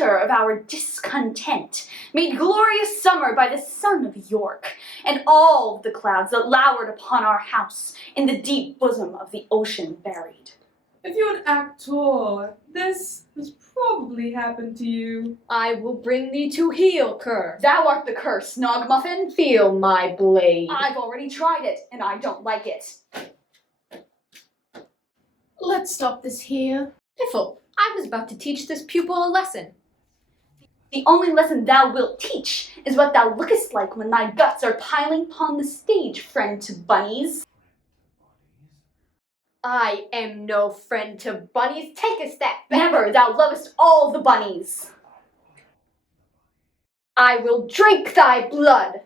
winter of our discontent, made glorious summer by the sun of York, and all the clouds that lowered upon our house in the deep bosom of the ocean buried. If you're an actor, this has probably happened to you. I will bring thee to heel, cur. Thou art the curse, Nogmuffin. Feel my blade. I've already tried it, and I don't like it. Let's stop this here. Piffle, I was about to teach this pupil a lesson. The only lesson thou wilt teach is what thou lookest like when thy guts are piling upon the stage, friend to bunnies. I am no friend to bunnies. Take a step back. Never, thou lovest all the bunnies. I will drink thy blood.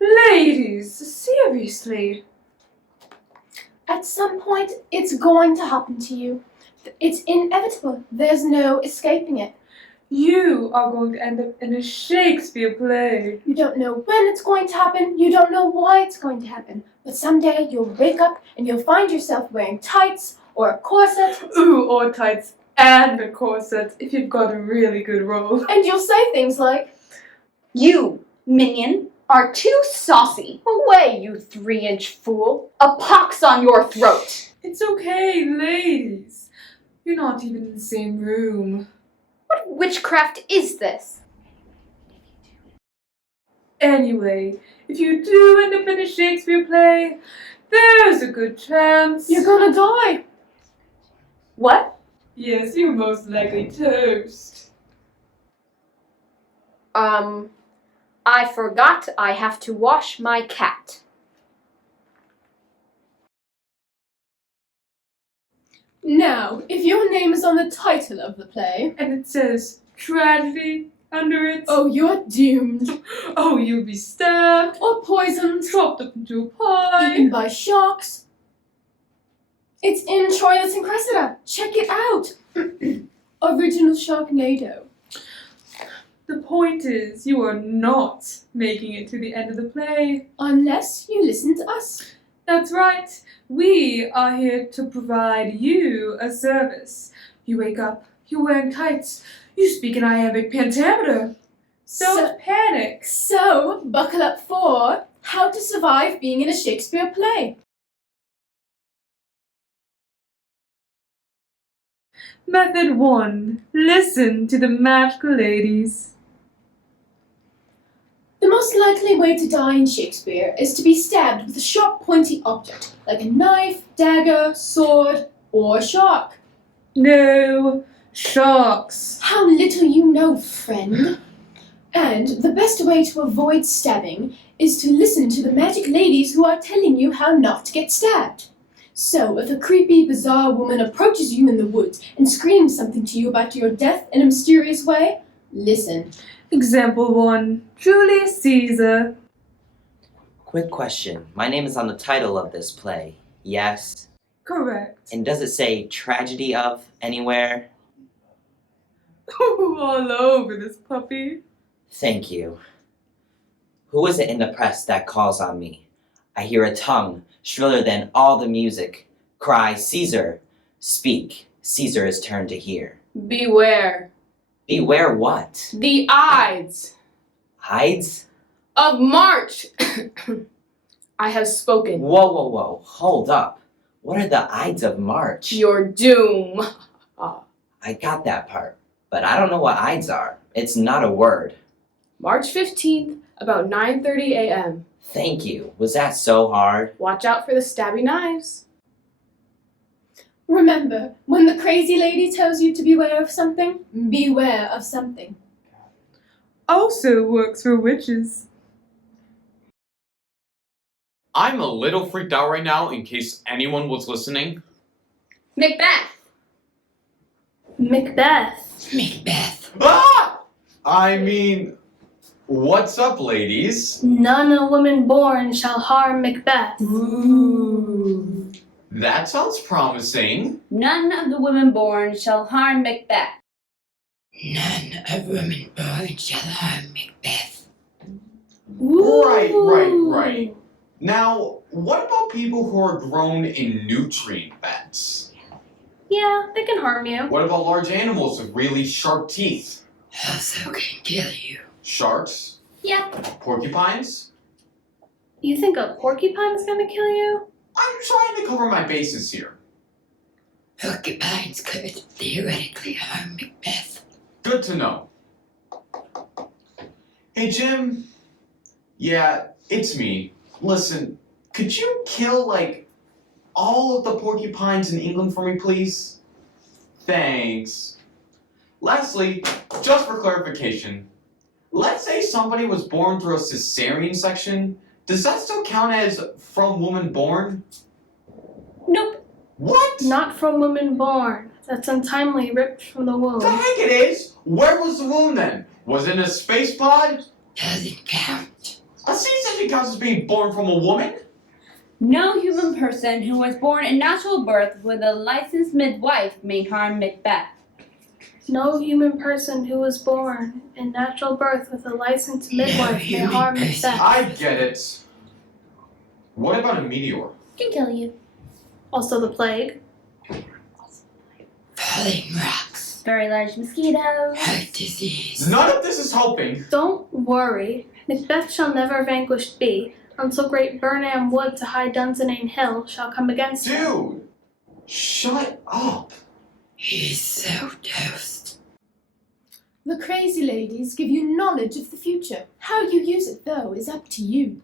Ladies, seriously. At some point, it's going to happen to you. It's inevitable. There's no escaping it. You are going to end up in a Shakespeare play. You don't know when it's going to happen. You don't know why it's going to happen. But someday you'll wake up and you'll find yourself wearing tights or a corset. Ooh, or tights and a corset if you've got a really good role. And you'll say things like, You, minion, are too saucy. Away, you 3-inch fool. A pox on your throat. It's okay, ladies. You're not even in the same room. What witchcraft is this? Anyway, if you do end up in a Shakespeare play, there's a good chance. you're gonna die. What? Yes, you're most likely toast. I forgot I have to wash my cat. Now, if your name is on the title of the play, And it says tragedy under it. oh, you're doomed. Oh, you'll be stabbed, Or poisoned. chopped up into a pie. Eaten by sharks. It's in Troilus and Cressida. Check it out. Original Sharknado. The point is, you are not making it to the end of the play. Unless you listen to us. That's right. We are here to provide you a service. You wake up, you're wearing tights, you speak in iambic pentameter. Don't panic. So, buckle up for How to Survive Being in a Shakespeare Play. Method 1. Listen to the magical ladies. The most likely way to die in Shakespeare is to be stabbed with a sharp, pointy object, like a knife, dagger, sword, or shark. No, sharks. How little you know, friend. And the best way to avoid stabbing is to listen to the magic ladies who are telling you how not to get stabbed. So, if a creepy, bizarre woman approaches you in the woods and screams something to you about your death in a mysterious way, listen. Example 1. Julius Caesar. Quick question. My name is on the title of this play. Yes? Correct. And does it say tragedy of anywhere? Ooh, all over this puppy. Thank you. Who is it in the press that calls on me? I hear a tongue, shriller than all the music. Cry, Caesar! Speak, Caesar is turned to hear. Beware. Beware what? The Ides Hides? of March. I have spoken. Whoa, whoa, whoa, hold up. What are the Ides of March? Your doom. I got that part, but I don't know what Ides are. It's not a word. March 15th, about 9:30 a.m. Thank you. Was that so hard? Watch out for the stabby knives. Remember, when the crazy lady tells you to beware of something, beware of something. Also works for witches. I'm a little freaked out right now in case anyone was listening. Macbeth. Macbeth. Ah! I mean, what's up, ladies? None a woman born shall harm Macbeth. Ooh. That sounds promising. None of the women born shall harm Macbeth. None of women born shall harm Macbeth. Right. Now, what about people who are grown in nutrient beds? Yeah, they can harm you. What about large animals with really sharp teeth? Also can kill you. Sharks? Yeah. Porcupines? You think a porcupine is gonna kill you? I'm trying to cover my bases here. Porcupines could theoretically harm Macbeth. Good to know. Hey, Jim. Yeah, it's me. Listen, could you kill, all of the porcupines in England for me, please? Thanks. Lastly, just for clarification, let's say somebody was born through a cesarean section. Does that still count as from woman born? Nope. What? Not from woman born. That's untimely ripped from the womb. The heck it is! Where was the womb then? Was it in a space pod? Doesn't count. A C-section counts as being born from a woman? No human person who was born in natural birth with a licensed midwife may harm Macbeth. No human person who was born in natural birth with a licensed midwife may human harm person. Macbeth. I get it. What about a meteor? Can kill you. Also the plague. Falling rocks. Very large mosquitoes. Heart disease. None of this is helping. Don't worry. Macbeth shall never vanquished be, until great Burnham Wood to high Dunsinane Hill shall come against him. Dude! Shut up. He's so toast. The crazy ladies give you knowledge of the future. How you use it, though, is up to you.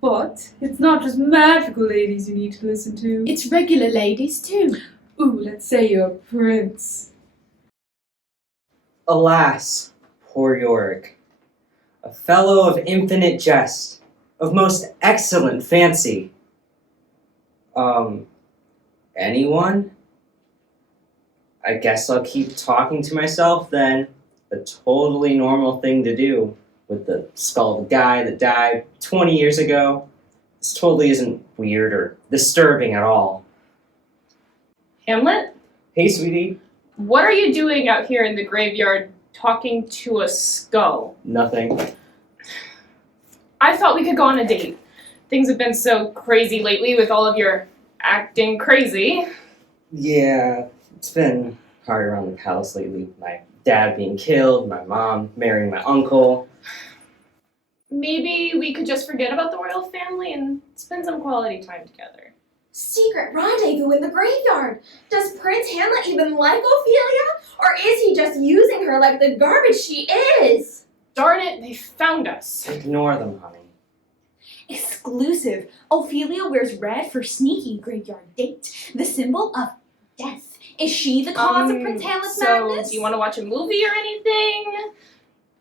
But it's not just magical ladies you need to listen to. It's regular ladies, too. Ooh, let's say you're a prince. Alas, poor Yorick, a fellow of infinite jest, of most excellent fancy. Anyone? I guess I'll keep talking to myself then. A totally normal thing to do with the skull of a guy that died 20 years ago. This totally isn't weird or disturbing at all. Hamlet, Hey, sweetie. what are you doing out here in the graveyard talking to a skull? Nothing. I thought we could go on a date. Things have been so crazy lately with all of your acting crazy. Yeah, it's been hard around the palace lately. My dad being killed, my mom marrying my uncle. Maybe we could just forget about the royal family and spend some quality time together. Secret rendezvous in the graveyard. Does Prince Hamlet even like Ophelia? Or is he just using her like the garbage she is? Darn it, they found us. Ignore them, honey. Exclusive. Ophelia wears red for sneaky graveyard date. The symbol of death. Is she the cause of Prince Hamlet's madness? Do you want to watch a movie or anything?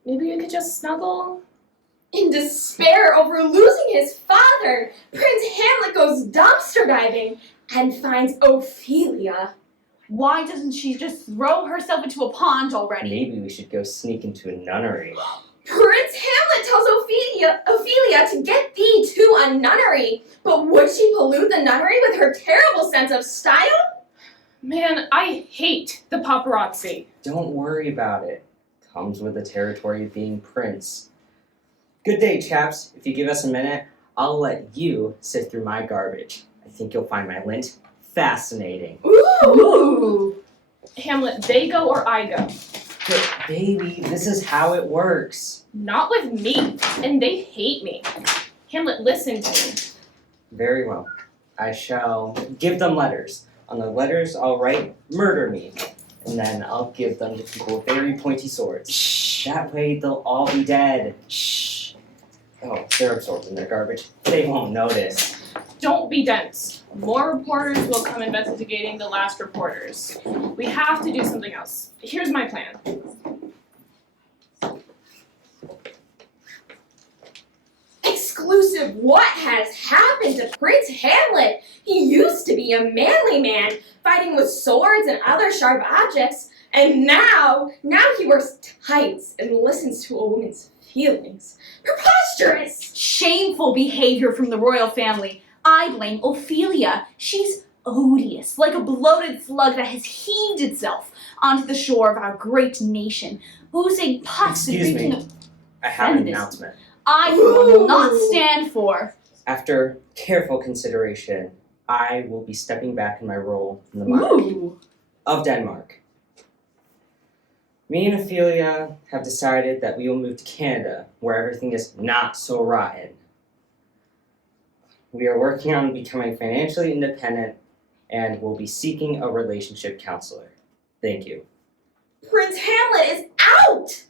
Maybe we could just snuggle? In despair over losing his father, Prince Hamlet goes dumpster diving and finds Ophelia. Why doesn't she just throw herself into a pond already? Maybe we should go sneak into a nunnery. Prince Hamlet tells Ophelia to get thee to a nunnery. But would she pollute the nunnery with her terrible sense of style? Man, I hate the paparazzi. Don't worry about it. Comes with the territory of being prince. Good day, chaps. If you give us a minute, I'll let you sift through my garbage. I think you'll find my lint fascinating. Ooh! Hamlet, they go or I go. But baby, this is how it works. Not with me. And they hate me. Hamlet, listen to me. Very well. I shall give them letters. On the letters, I'll write, murder me. And then I'll give them to people with very pointy swords. Shh. That way they'll all be dead. Shh. Oh, they're absorbed in their garbage. They won't notice. Don't be dense. More reporters will come investigating the last reporters. We have to do something else. Here's my plan. Exclusive, what has happened to Prince Hamlet? He used to be a manly man, fighting with swords and other sharp objects, and now he wears tights and listens to a woman's feelings. Preposterous! Shameful behavior from the royal family. I blame Ophelia. She's odious, like a bloated slug that has heaved itself onto the shore of our great nation, oozing pus and Excuse reeking me. of I have an feminism. announcement. I will not stand for. After careful consideration, I will be stepping back in my role in the monarchy of Denmark. Me and Ophelia have decided that we will move to Canada, where everything is not so rotten. We are working on becoming financially independent and will be seeking a relationship counselor. Thank you. Prince Hamlet is out!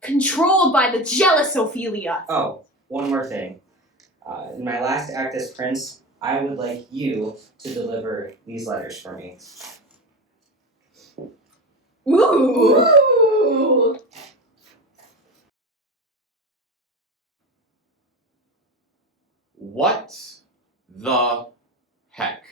Controlled by the jealous Ophelia. Oh, one more thing. In my last act as prince, I would like you to deliver these letters for me. Ooh! What the heck?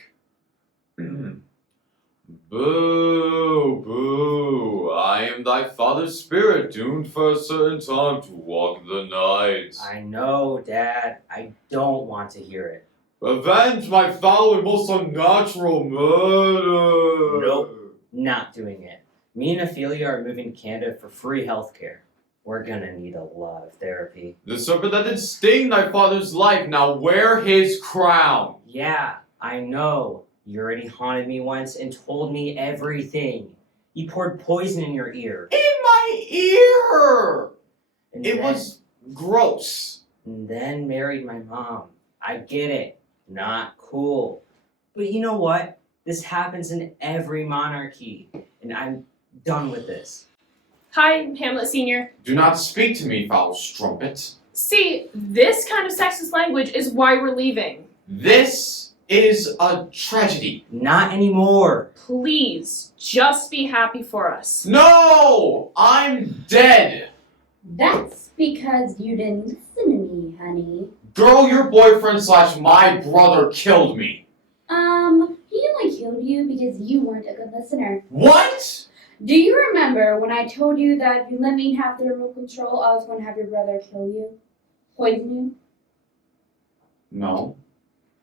Boo, boo. I am thy father's spirit, doomed for a certain time to walk the night. I know, Dad. I don't want to hear it. Avenge my foul and most unnatural murder. Nope. Not doing it. Me and Ophelia are moving to Canada for free healthcare. We're gonna need a lot of therapy. The serpent that did sting thy father's life, now wear his crown. Yeah, I know. You already haunted me once and told me everything. You poured poison in your ear. In my ear! And It then- was gross. And then married my mom. I get it. Not cool. But you know what? This happens in every monarchy. And I'm done with this. Hi, Hamlet Sr. Do not speak to me, foul strumpet. See, this kind of sexist language is why we're leaving. This is a tragedy. Not anymore. Please, just be happy for us. No! I'm dead! That's because you didn't listen to me, honey. Girl, your boyfriend / my brother killed me. He only killed you because you weren't a good listener. What? Do you remember when I told you that if you let me have the remote control, I was going to have your brother kill you? Poison you? No.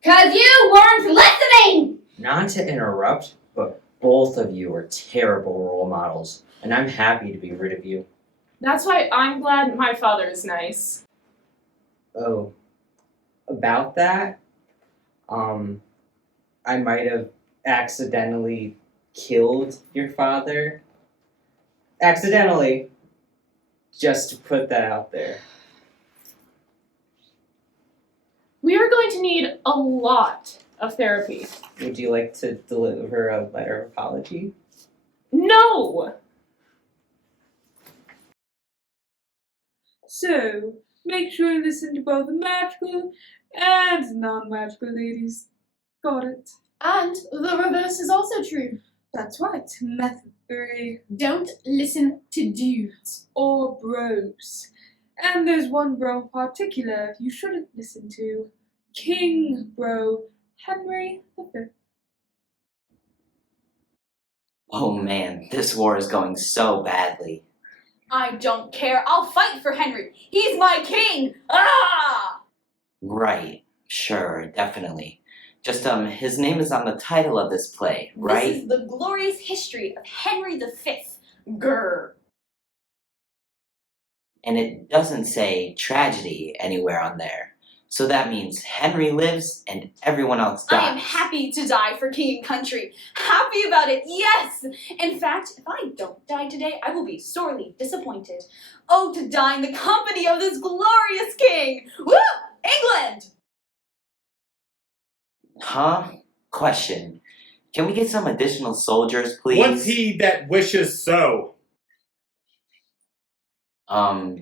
'Cause you weren't listening! Not to interrupt, but both of you are terrible role models. And I'm happy to be rid of you. That's why I'm glad my father is nice. Oh. About that? I might have accidentally killed your father. Accidentally. Just to put that out there. We are going to need a lot of therapy. Would you like to deliver a letter of apology? No! So, make sure you listen to both the magical and non-magical ladies. Got it. And the reverse is also true. That's right. Method 3. Don't listen to dudes. Or bros. And there's one bro in particular you shouldn't listen to. King Bro Henry V. Oh man, this war is going so badly. I don't care. I'll fight for Henry. He's my king. Ah! Right, sure, definitely. Just, his name is on the title of this play, right? This is the glorious history of Henry V. Grr. And it doesn't say tragedy anywhere on there. So that means Henry lives and everyone else dies. I am happy to die for king and country. Happy about it, yes! In fact, if I don't die today, I will be sorely disappointed. Oh, to die in the company of this glorious king! Woo! England! Huh? Question. Can we get some additional soldiers, please? What's he that wishes so?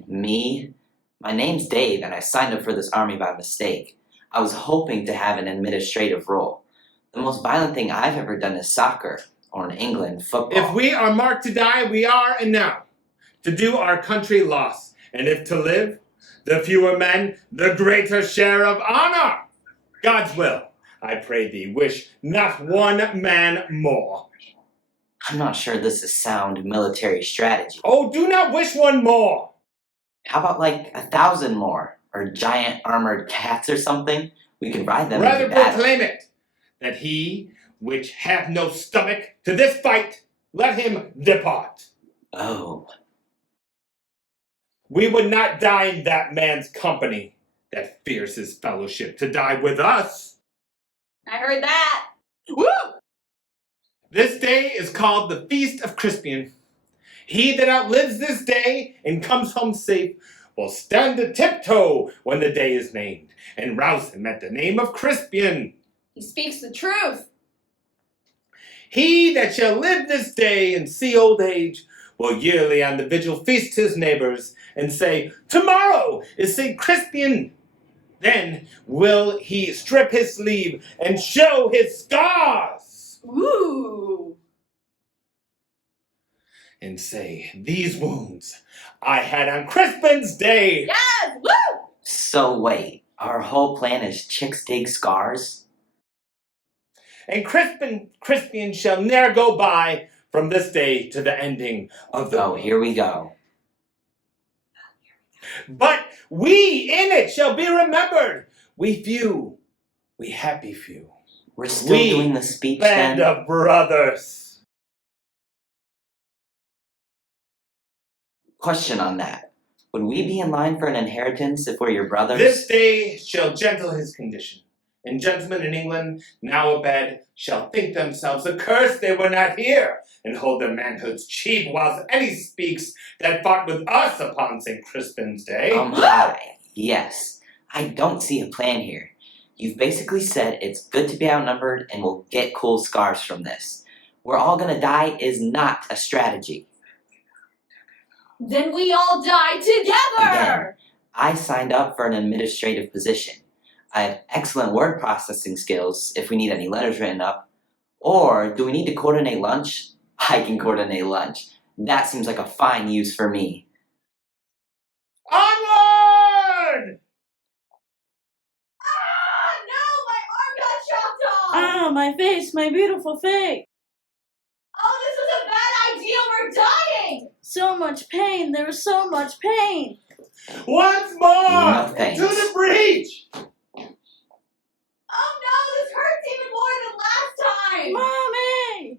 Me? My name's Dave, and I signed up for this army by mistake. I was hoping to have an administrative role. The most violent thing I've ever done is soccer, or in England, football. If we are marked to die, we are and now. To do our country loss, and if to live, the fewer men, the greater share of honor. God's will, I pray thee, wish not one man more. I'm not sure this is sound military strategy. Oh, do not wish one more. How about like 1,000 more? Or giant armored cats or something? We could ride them Rather into battle. proclaim it, that he which hath no stomach to this fight, let him depart. Oh. We would not die in that man's company. that fears his fellowship to die with us. I heard that. Woo! This day is called the Feast of Crispian. He that outlives this day and comes home safe will stand a tiptoe when the day is named, and rouse him at the name of Crispian. He speaks the truth. He that shall live this day and see old age will yearly on the vigil feast his neighbors, and say, "Tomorrow is St. Crispian." Then will he strip his sleeve and show his scars, Ooh. and say, "These wounds I had on Crispin's day." Yes! Woo! So wait, our whole plan is chicks dig scars? And Crispian shall ne'er go by from this day to the ending of the Oh, world. here we go. But we in it shall be remembered. We few, we happy few. We're still We doing the speech Band then? of brothers. Question on that. Would we be in line for an inheritance if we're your brothers? This day shall gentle his condition. And gentlemen in England, now abed, shall think themselves accursed they were not here, and hold their manhoods cheap, whilst any speaks that fought with us upon St. Crispin's day. Hi. Yes. I don't see a plan here. You've basically said it's good to be outnumbered and we'll get cool scars from this. We're all gonna die is not a strategy. Then we all die together! Again, I signed up for an administrative position. I have excellent word processing skills if we need any letters written up. Or do we need to coordinate lunch? I can coordinate lunch. That seems like a fine use for me. Onward! Ah, no! My arm got chopped off! Oh, my face, my beautiful face. Oh, this was a bad idea! We're dying! So much pain, there was so much pain. Once more! No thanks. To the breach! Oh no, this hurts even more than last time! Mommy!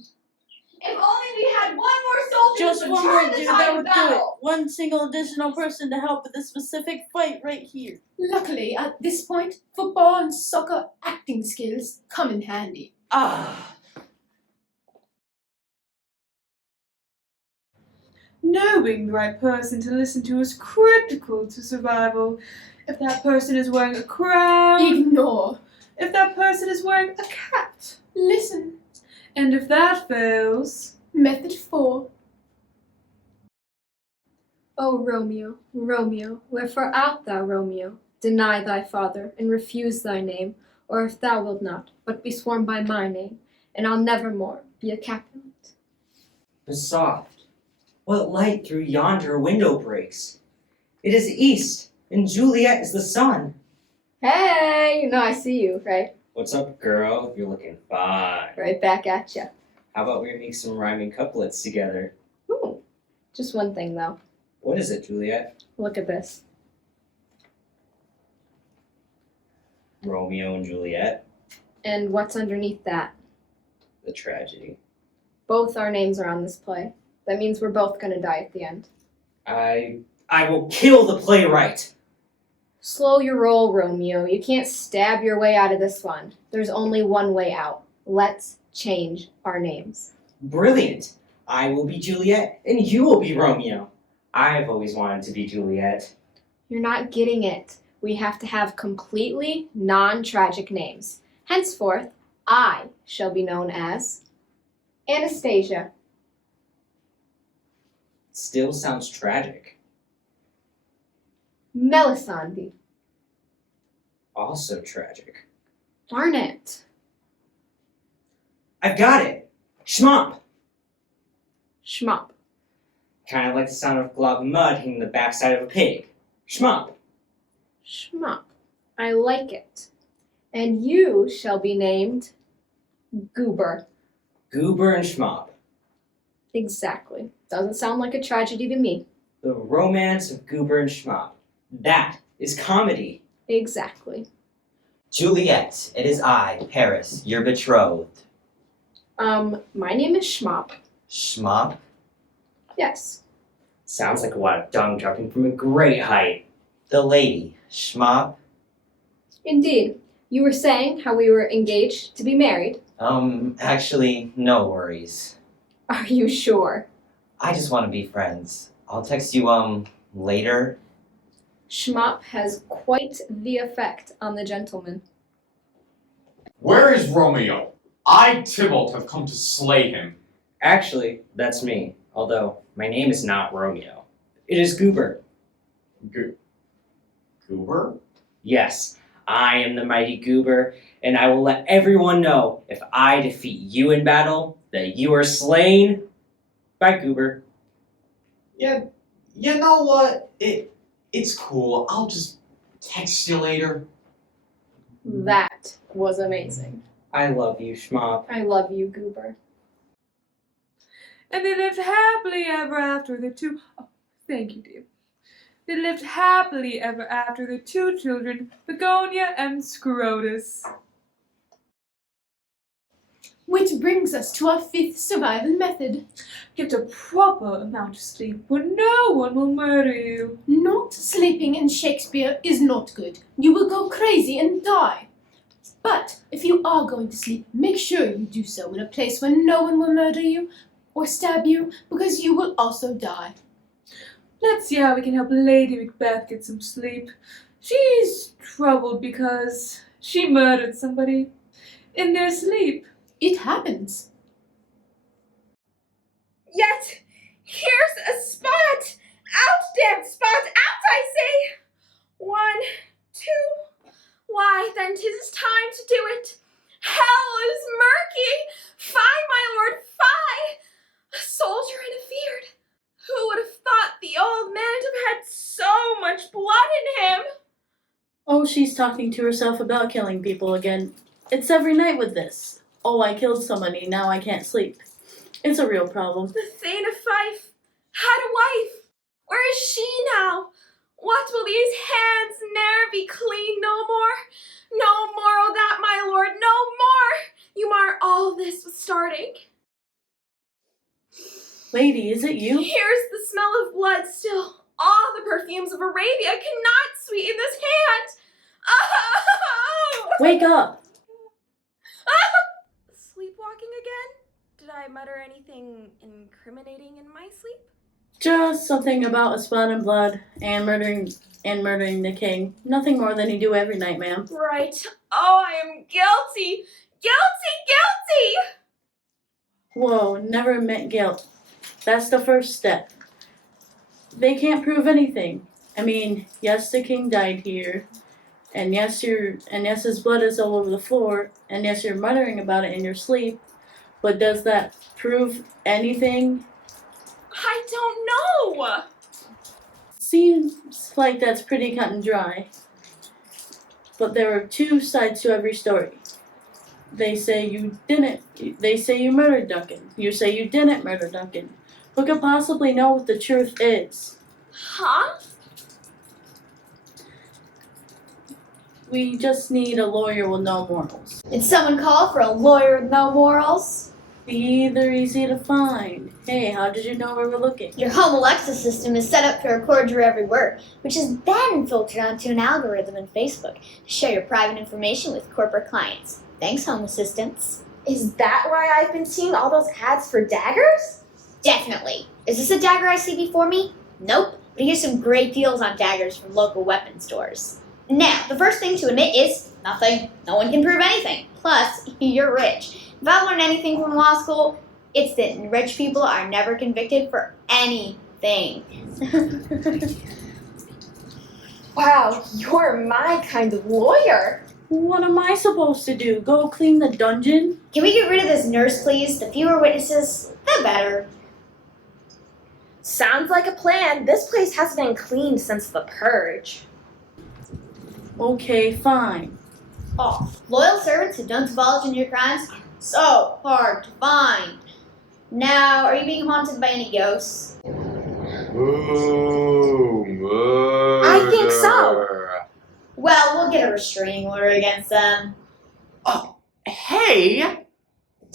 If only we had one more soldier Just to one more turn the dude, tide that of would do it. battle! One single additional person to help with a specific fight right here. Luckily, at this point, football and soccer acting skills come in handy. Ah. Knowing the right person to listen to is critical to survival. If that person is wearing a crown, Ignore. if that person is wearing a cap, Listen. and if that fails, Method 4. O Romeo, Romeo, wherefore art thou, Romeo? Deny thy father, and refuse thy name, or if thou wilt not, but be sworn by my name, and I'll never more be a Capulet. Be soft. What light through yonder window breaks? It is east, and Juliet is the sun. Hey, you know I see you, right? What's up, girl? You're looking fine. Right back at ya. How about we make some rhyming couplets together? Ooh, just one thing though. What is it, Juliet? Look at this. Romeo and Juliet, And what's underneath that? the tragedy. Both our names are on this play. That means we're both gonna die at the end. I will kill the playwright. Slow your roll, Romeo. You can't stab your way out of this one. There's only one way out. Let's change our names. Brilliant. I will be Juliet, and you will be Romeo. I've always wanted to be Juliet. You're not getting it. We have to have completely non-tragic names. Henceforth, I shall be known as Anastasia. Still sounds tragic. Melisande. Also tragic. Darn it. I've got it. Schmop. Schmop. Kind of like the sound of a glob of mud hitting the backside of a pig. Schmop. Schmop. I like it. And you shall be named Goober. Goober and Schmop. Exactly. Doesn't sound like a tragedy to me. The romance of Goober and Schmop. That is comedy. Exactly. Juliet, it is I, Paris, your betrothed. My name is Schmop. Schmop? Yes. Sounds like a lot of dung dropping from a great height. The lady, Schmop? Indeed. You were saying how we were engaged to be married. Actually, no worries. Are you sure? I just want to be friends. I'll text you, later. Schmop has quite the effect on the gentleman. Where is Romeo? I, Tybalt, have come to slay him. Actually, that's me. Although, my name is not Romeo. It is Goober. Goober? Yes, I am the mighty Goober, and I will let everyone know if I defeat you in battle, that you are slain by Goober. Yeah, you know what? It's cool. I'll just text you later. That was amazing. I love you, Schmop. I love you, Goober. And they lived happily ever after the two. Oh, thank you, dear. They lived happily ever after the two children, Begonia and Scrotus. Which brings us to our fifth survival method. Get a proper amount of sleep where no one will murder you. Not sleeping in Shakespeare is not good. You will go crazy and die. But if you are going to sleep, make sure you do so in a place where no one will murder you or stab you, because you will also die. Let's see how we can help Lady Macbeth get some sleep. She's troubled because she murdered somebody in their sleep. It happens. Yet, here's a spot! Out, damn spot! Out, I say! 1, 2. Why, then 'tis time to do it. Hell is murky! Fie, my lord, fie! A soldier and a feared. Who would have thought the old man to have had so much blood in him? Oh, she's talking to herself about killing people again. It's every night with this. Oh, I killed somebody, now I can't sleep. It's a real problem. The Thane of Fife had a wife. Where is she now? What will these hands ne'er be clean no more? No more, oh that, my lord, no more! You mar all this with starting. Lady, is it you? Here's the smell of blood still. All the perfumes of Arabia cannot sweeten this hand. Oh! Wake up! Sleepwalking again? Did I mutter anything incriminating in my sleep? Just something about a spot in blood and murdering the king. Nothing more than you do every night, ma'am. Right. Oh, I am guilty! Guilty! Guilty! Whoa, never admit guilt. That's the first step. They can't prove anything. I mean, yes, the king died here, and yes, his blood is all over the floor, and yes, you're muttering about it in your sleep, but does that prove anything? I don't know! Seems like that's pretty cut and dry. But there are two sides to every story. They say you murdered Duncan. You say you didn't murder Duncan. Who could possibly know what the truth is? Huh? We just need a lawyer with no morals. Did someone call for a lawyer with no morals? Either easy to find. Hey, how did you know we were looking? Your home Alexa system is set up to record your every word, which is then filtered onto an algorithm in Facebook to share your private information with corporate clients. Thanks, home assistants. Is that why I've been seeing all those ads for daggers? Definitely. Is this a dagger I see before me? Nope, but here's some great deals on daggers from local weapon stores. Now, the first thing to admit is nothing. No one can prove anything. Plus, you're rich. If I've learned anything from law school, it's that rich people are never convicted for anything. Wow, you're my kind of lawyer. What am I supposed to do? Go clean the dungeon? Can we get rid of this nurse, please? The fewer witnesses, the better. Sounds like a plan. This place hasn't been cleaned since the purge. Okay, fine. Oh, loyal servants who don't divulge in your crimes are so hard to find. Now, are you being haunted by any ghosts? Ooh, murder. I think so. Well, we'll get a restraining order against them. Oh, hey!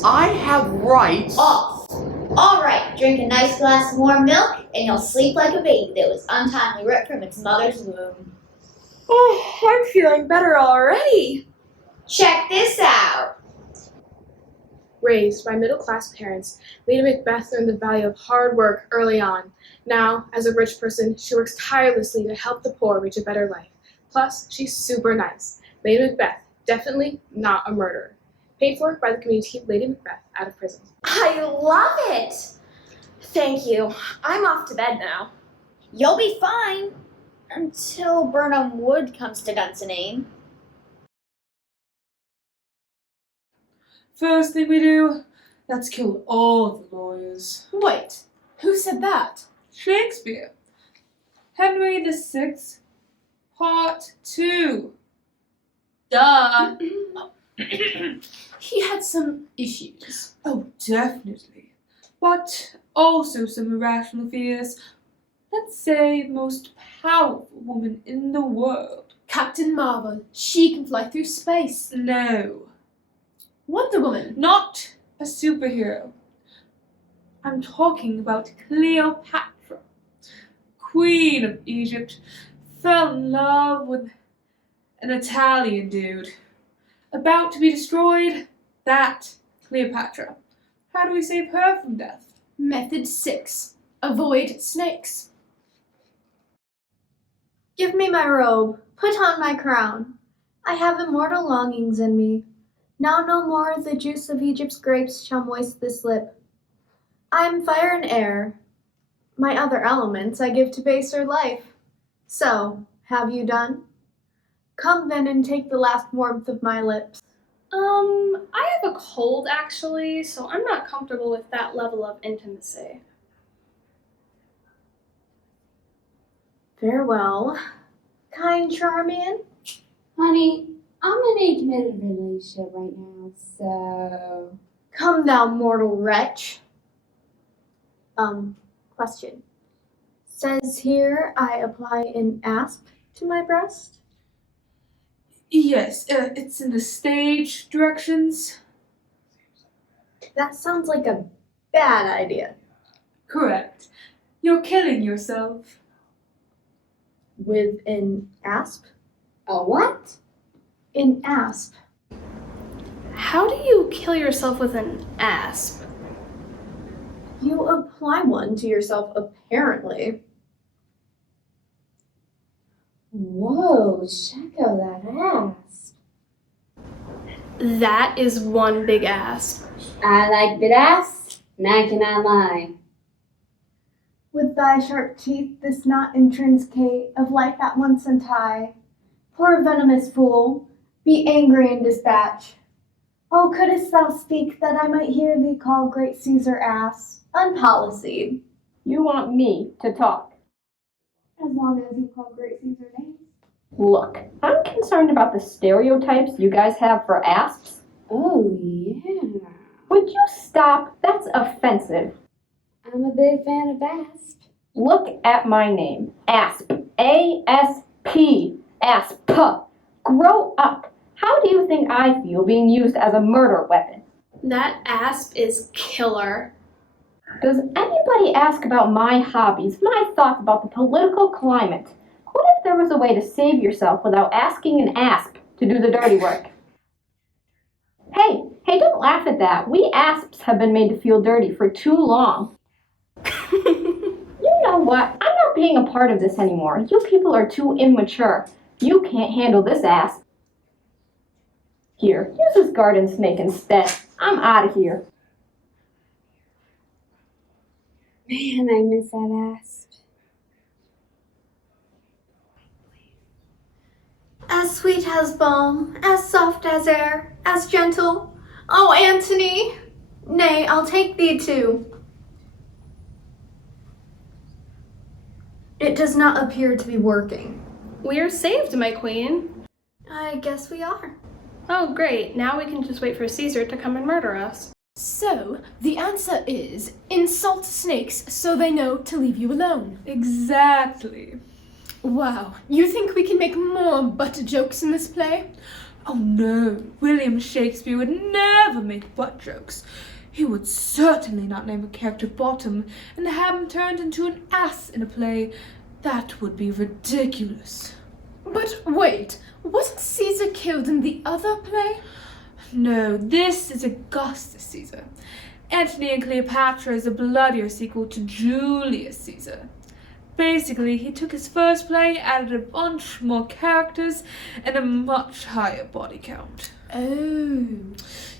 I have rights. Off. All right, drink a nice glass of warm milk, and you'll sleep like a baby that was untimely ripped from its mother's womb. Oh, I'm feeling better already. Check this out. Raised by middle-class parents, Lady Macbeth learned the value of hard work early on. Now, as a rich person, she works tirelessly to help the poor reach a better life. Plus, she's super nice. Lady Macbeth, definitely not a murderer. Paid for by the community to keep Lady Macbeth out of prison. I love it. Thank you. I'm off to bed now. You'll be fine until Burnham Wood comes to Dunsinane. First thing we do, let's kill all the lawyers. Wait, who said that? Shakespeare. Henry VI, Part 2. Duh. He had some issues. Oh, definitely. But also some irrational fears. Let's say the most powerful woman in the world. Captain Marvel. She can fly through space. No. Wonder Woman. Not a superhero. I'm talking about Cleopatra. Queen of Egypt. Fell in love with an Italian dude. About to be destroyed. That Cleopatra. How do we save her from death? Method 6. Avoid snakes. Give me my robe, put on my crown. I have immortal longings in me. Now no more the juice of Egypt's grapes shall moist this lip. I am fire and air. My other elements I give to baser life. So, have you done? Come then and take the last warmth of my lips. I have a cold actually, so I'm not comfortable with that level of intimacy. Farewell, kind Charmian. Honey, I'm in a committed relationship right now, so... Come thou mortal wretch. Question. Says here I apply an asp to my breast? Yes, it's in the stage directions. That sounds like a bad idea. Correct. You're killing yourself. With an asp? A what? An asp. How do you kill yourself with an asp? You apply one to yourself, apparently. Whoa, check out that asp. That is one big asp. I like big ass, and I cannot lie. With thy sharp teeth, this knot intrinsicate of life at once untie. Poor venomous fool, be angry and dispatch. Oh, couldst thou speak, that I might hear thee call great Caesar ass, unpolicied. You want me to talk? As long as you call great Caesar names. Look, I'm concerned about the stereotypes you guys have for asps. Oh, yeah. Would you stop? That's offensive. I'm a big fan of asp. Look at my name. Asp. A-S-P. Asp. Grow up. How do you think I feel being used as a murder weapon? That asp is killer. Does anybody ask about my hobbies, my thoughts about the political climate? What if there was a way to save yourself without asking an asp to do the dirty work? Hey, don't laugh at that. We asps have been made to feel dirty for too long. You know what? I'm not being a part of this anymore. You people are too immature. You can't handle this asp. Here, use this garden snake instead. I'm out of here. Man, I miss that asp. As sweet as balm, as soft as air, as gentle. Oh, Antony! Nay, I'll take thee too. It does not appear to be working. We are saved, my queen. I guess we are. Oh, great. Now we can just wait for Caesar to come and murder us. So, the answer is insult snakes so they know to leave you alone. Exactly. Wow, you think we can make more butt jokes in this play? Oh no, William Shakespeare would never make butt jokes. He would certainly not name a character Bottom and have him turned into an ass in a play. That would be ridiculous. But wait, wasn't Caesar killed in the other play? No, this is Augustus Caesar. Antony and Cleopatra is a bloodier sequel to Julius Caesar. Basically, he took his first play, added a bunch more characters, and a much higher body count. Oh.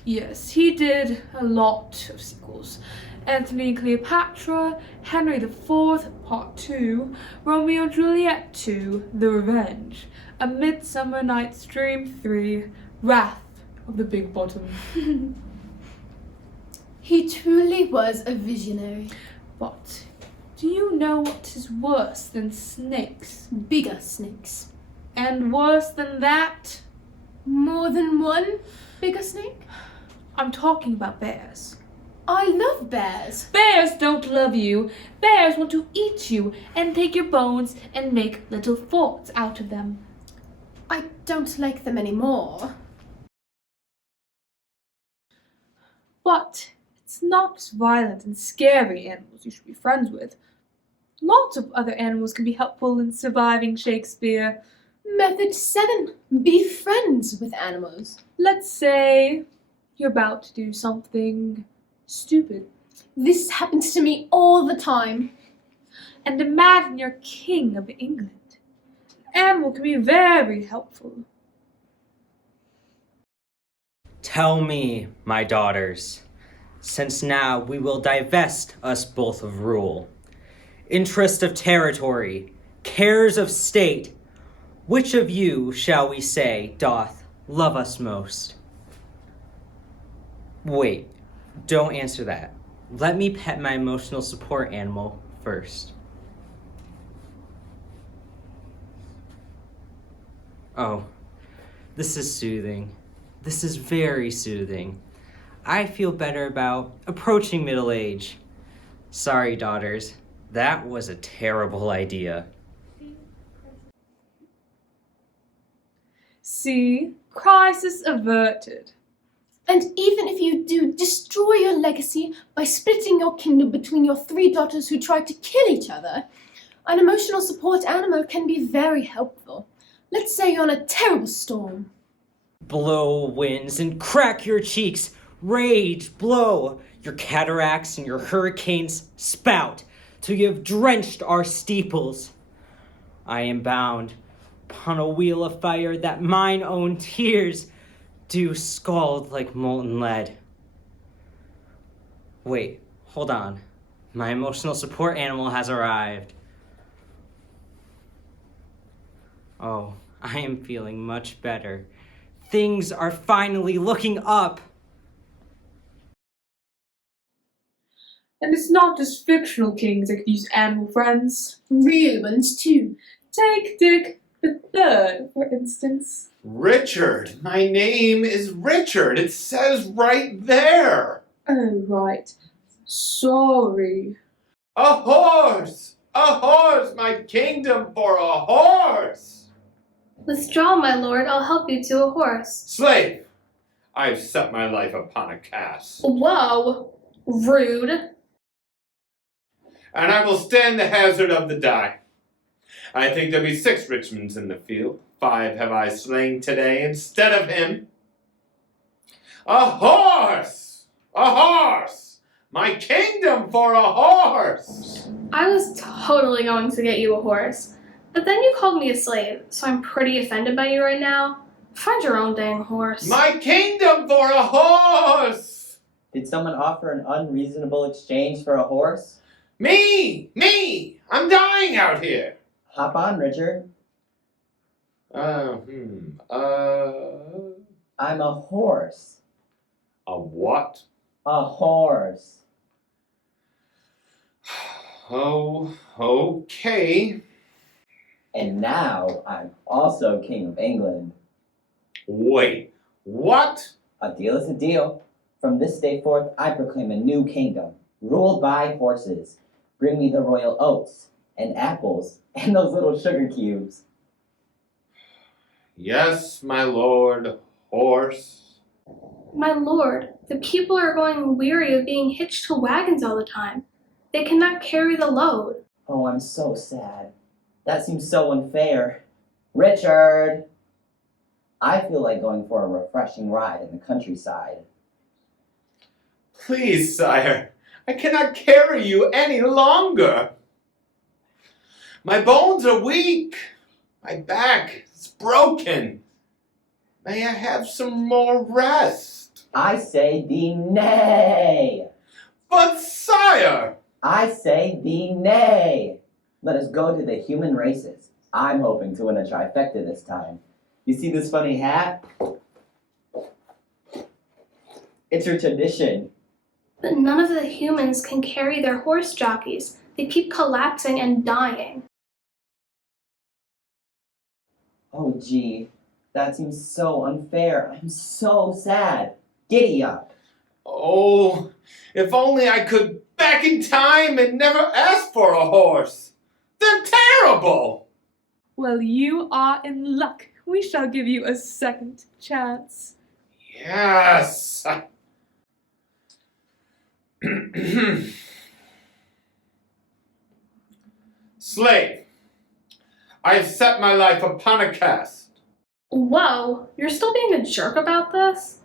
Yes, he did a lot of sequels. Antony and Cleopatra, Henry IV, Part 2, Romeo and Juliet 2, The Revenge, A Midsummer Night's Dream 3, Wrath of the Big Bottom. He truly was a visionary. But do you know what is worse than snakes? Bigger snakes. And worse than that? More than one bigger snake? I'm talking about bears. I love bears. Bears don't love you. Bears want to eat you and take your bones and make little forts out of them. I don't like them anymore. But it's not just violent and scary animals you should be friends with. Lots of other animals can be helpful in surviving Shakespeare. Method 7. Be friends with animals. Let's say you're about to do something stupid. This happens to me all the time. And imagine you're king of England. An animal can be very helpful. Tell me, my daughters, since now we will divest us both of rule, interest of territory, cares of state, which of you, shall we say, doth love us most? Wait, don't answer that. Let me pet my emotional support animal first. Oh, this is soothing. This is very soothing. I feel better about approaching middle age. Sorry, daughters. That was a terrible idea. See? Crisis averted. And even if you do destroy your legacy by splitting your kingdom between your 3 daughters who tried to kill each other, an emotional support animal can be very helpful. Let's say you're on a terrible storm. Blow winds and crack your cheeks. Rage, blow. Your cataracts and your hurricanes spout till you have drenched our steeples. I am bound upon a wheel of fire that mine own tears do scald like molten lead. Wait, hold on. My emotional support animal has arrived. Oh, I am feeling much better. Things are finally looking up. And it's not just fictional kings that can use animal friends. Real ones too. Take Dick the Third, for instance. Richard, my name is Richard. It says right there. Oh, right. Sorry. A horse! A horse! My kingdom for a horse! Withdraw, my lord. I'll help you to a horse. Slave! I've set my life upon a cask. Whoa. Rude. And I will stand the hazard of the die. I think there'll be 6 Richmonds in the field. 5 have I slain today instead of him. A horse! A horse! My kingdom for a horse! I was totally going to get you a horse, but then you called me a slave, so I'm pretty offended by you right now. Find your own dang horse. My kingdom for a horse! Did someone offer an unreasonable exchange for a horse? Me! Me! I'm dying out here! Hop on, Richard. I'm a horse. A what? A horse. Oh, okay. And now I'm also King of England. Wait, what? A deal is a deal. From this day forth, I proclaim a new kingdom, ruled by horses. Bring me the royal oats and apples and those little sugar cubes. Yes, my lord, horse. My lord, the people are growing weary of being hitched to wagons all the time. They cannot carry the load. Oh, I'm so sad. That seems so unfair. Richard! I feel like going for a refreshing ride in the countryside. Please, sire, I cannot carry you any longer. My bones are weak. My back is broken. May I have some more rest? I say thee nay! But, sire! I say thee nay! Let us go to the human races. I'm hoping to win a trifecta this time. You see this funny hat? It's your tradition. But none of the humans can carry their horse jockeys. They keep collapsing and dying. Oh, gee. That seems so unfair. I'm so sad. Giddy up. Oh, if only I could back in time and never ask for a horse. They're terrible. Well, you are in luck. We shall give you a second chance. Yes. Slave, I have set my life upon a cast, Whoa, you're still being a jerk about this?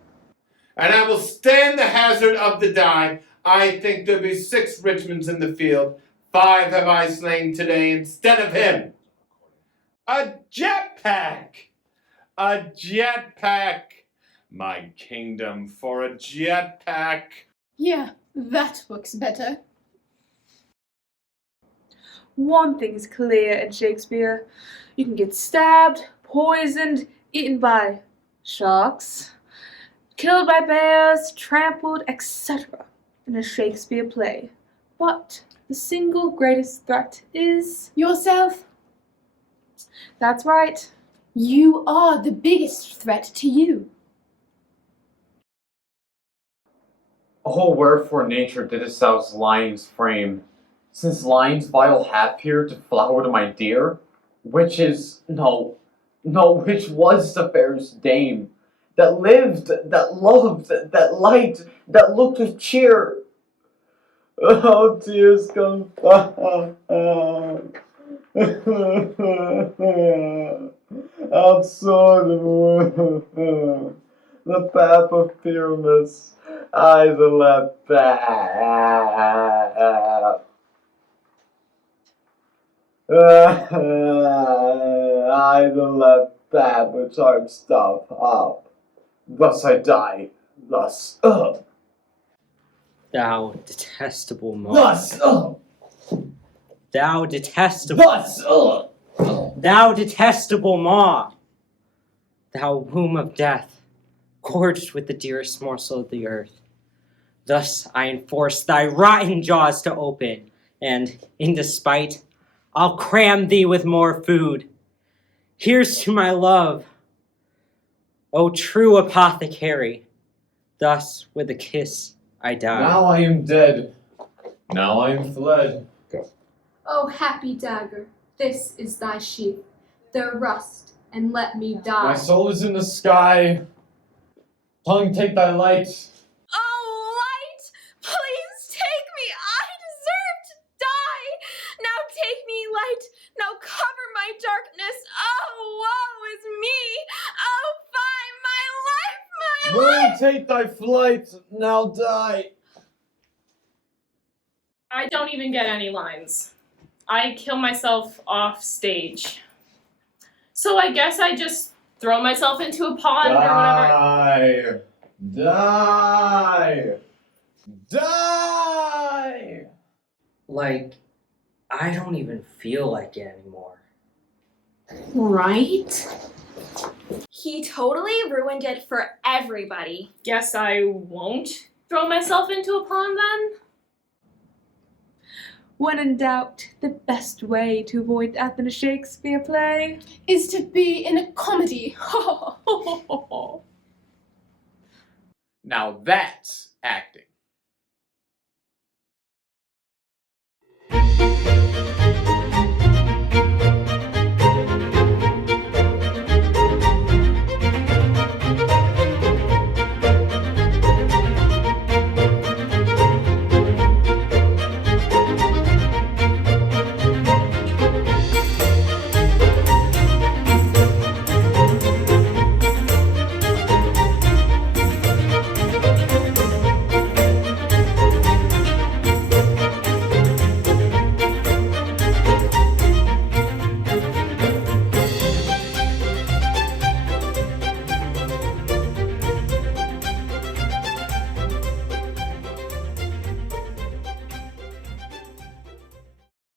and I will stand the hazard of the die. I think there be 6 Richmonds in the field. 5 have I slain today instead of him. A jetpack! A jetpack! My kingdom for a jetpack! Yeah, that looks better. One thing is clear in Shakespeare. You can get stabbed, poisoned, eaten by sharks, killed by bears, trampled, etc. in a Shakespeare play. But the single greatest threat is Yourself? That's right. You are the biggest threat to you. Oh, wherefore nature didst thou lion's frame, since lions vile hap here to flower to my dear, which is, which was the fairest dame, that lived, that loved, that liked, that looked with cheer. Oh, tears come outside the path of Pyramus, I the left path. I the left path which art stop up. Thus I die, thus. Thou detestable monk. Thus! Thou detestable. Thus! Thou detestable maw. Thou womb of death, gorged with the dearest morsel of the earth. Thus I enforce thy rotten jaws to open, and, in despite, I'll cram thee with more food. Here's to my love, O true apothecary. Thus, with a kiss, I die. Now I am dead. Now I am fled. O happy dagger, this is thy sheath. There rust, and let me die. My soul is in the sky. Tongue, take thy light. Oh, light! Please take me! I deserve to die! Now take me, light! Now cover my darkness! Oh, woe is me! Oh, fie, my life, my life! Moon, take thy flight. Now die. I don't even get any lines. I kill myself off stage. So I guess I just throw myself into a pond or whatever. Die. Die. Like, I don't even feel like it anymore. Right? He totally ruined it for everybody. Guess I won't throw myself into a pond then? When in doubt, the best way to avoid death in a Shakespeare play Is to be in a comedy. Now that's acting.